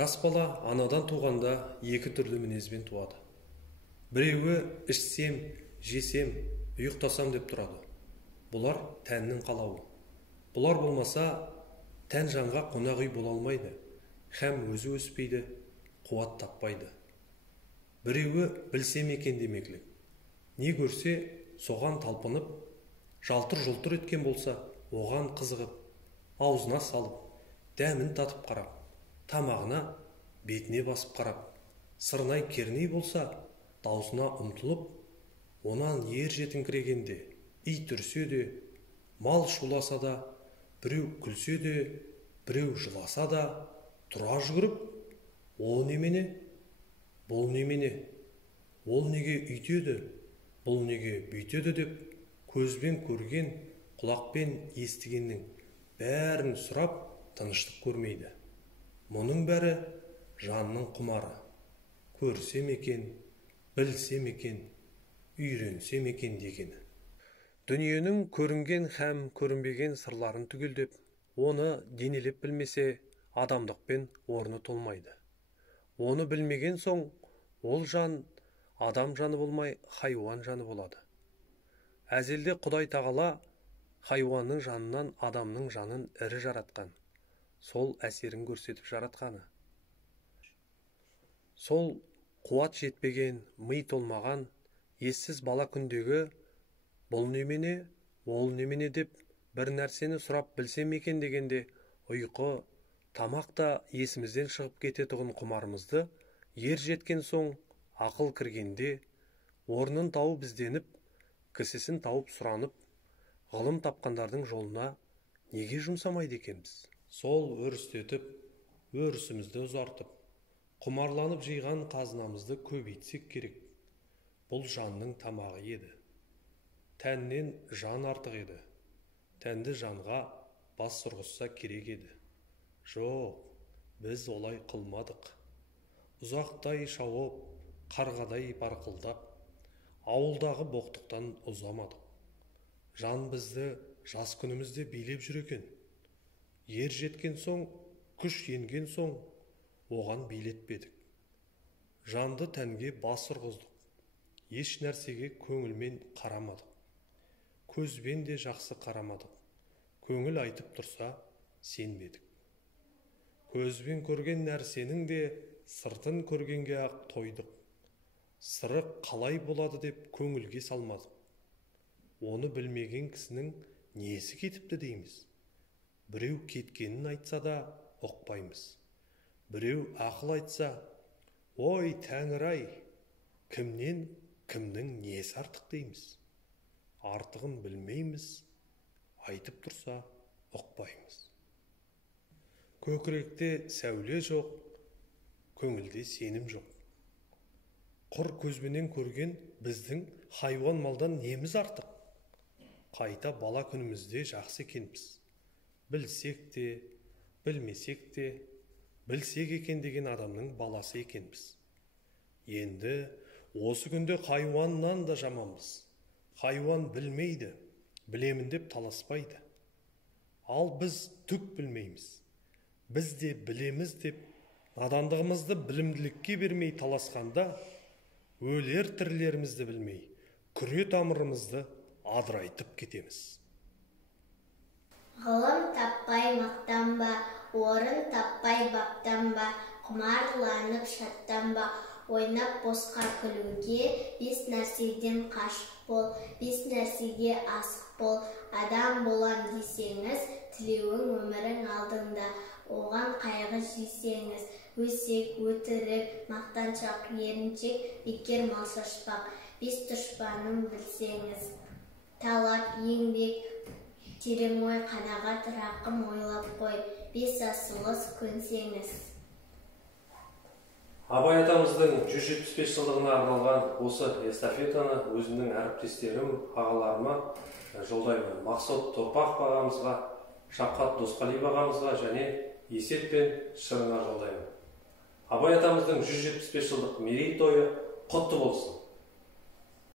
Жас бала анадан туғанда екі түрлі мінезбен туады. Біреуі ішсем, жесем, ұйықтасам деп тұрады. Бұлар тәннің қалауы. Бұлар болмаса, тән жанға қонақ үй бола алмайды, һәм өзі өспейді, қуат таппайды. Біреуі білсем екен демеклік. Не көрсе, соған талпынып, жалтыр-жұлтыр еткен болса, оған қызығып, аузына салып, дәмін татып қарап, тамағына, бетіне басып қарап, сырнай керней болса, даусына ұмтылып, онан ер жетіңкірегенде, ит үрсе де, мал шуласа да, біреу күлсе де, біреу жыласа да, тұра жүгіріп, ол немене, бұл немене, ол неге үйтеді, бұл неге бүйтеді деп, көзбен көрген, құлақпен естігеннің бәрін сұрап, тыныштық көрмейді. Мұның бәрі жанның құмары. Көрсем екен, білсем екен, үйренсем екен дегені. Дүниенің көрінген һәм көрінбеген сырларын түгелдеп, оны денелеп білмесе, адамдықпен орны толмайды. Оны білмеген соң, ол жан адам жаны болмай, хайуан жаны болады. Әзелде Құдай тағала хайуанның жанынан адамның жанын ірі жаратқан. Сол әсерін көрсетіп жаратқаны. Сол қуат жетпеген, ми толмаған, ессіз бала күндегі бұл немене, ол немене деп бір нәрсені сұрап білсем екен дегенде, ұйқы, тамақ та есімізден шығып кететұғын құмарымызды ер жеткен соң, ақыл кіргенде, орнын тауып ізденіп, кісісін тауып сұранып, ғылым тапқандардың жолына неге жұмсамайды екенбіз? Сол өрістетіп, өрісімізді ұзартып, құмарланып жиған қазынамызды көбейтсек керек. Бұл жанның тамағы еді. Тәннен жан артық еді. Тәнді жанға бас сұрғызса керек еді. Жоқ, біз олай қылмадық. Ұзақтай шауып, қарғадай барқылдап, ауылдағы боқтықтан ұзамадық. Жан бізді жас күнімізде билеп жүр екен. Ер жеткен соң, күш енген соң, оған билетпедік. Жанды тәнге бас ұрғыздық. Еш нәрсеге көңілмен қарамадық. Көзбен де жақсы қарамадық. Көңіл айтып тұрса, сенбедік. Көзбен көрген нәрсенің де сыртын көргенге ақ тойдық. Сыры қалай болады деп көңілге салмадық. Оны білмеген кісінің несі кетіпті дейміз. Біреу кеткенін айтса да ұқпаймыз. Біреу ақыл айтса, ой Тәңір-ай, кімнен кімнің несі артық дейміз. Артығын білмейміз, айтып тұрса ұқпаймыз. Көкіректе сәуле жоқ, көңілде сенім жоқ. Құр көзбенен көрген біздің хайуан малдан неміз артық? Қайта бала күнімізде жақсы екенбіз. Білсек те, білмесек те, білсек екен деген адамның баласы екенбіз. Енді осы күнде хайуаннан да жаманбыз. Хайуан білмейді, білемін деп таласпайды. Ал біз түк білмейміз. Біз де білеміз деп, надандығымызды білімділікке бермей таласқанда, өлер тірілерімізді білмей, күре тамырымызды адырайтып кетеміз. Ғылым таппай мақтанба, орын таппай баптанба, құмарланып шаттанба, ойнап босқа күлуге, бес нәрседен қашық бол, бес нәрсеге асық бол. Адам болам десеңіз, тілеуің өмірің алдыңда, оған қайғы жесеңіз, өсек, өтірік, мақтаншақ, еріншек, бекер мал шашпақ. Бес дұшпанын білсеңіз, талап, еңбек, терең ой, қанағат, рақым ойлап қой. Бес асығыс көнсеңіз. Абай атамыздың 175 жылдығына арналған осы эстафетаны өзімнің әріптестерім, ағаларыма жолдаймын. Мақсат Торпақ ағамызға, Шапқат Досқалиев ағамызға және Есет пен Шырына жолдаймын. Абай атамыздың 175 жылдық мерейтойы құтты болсын.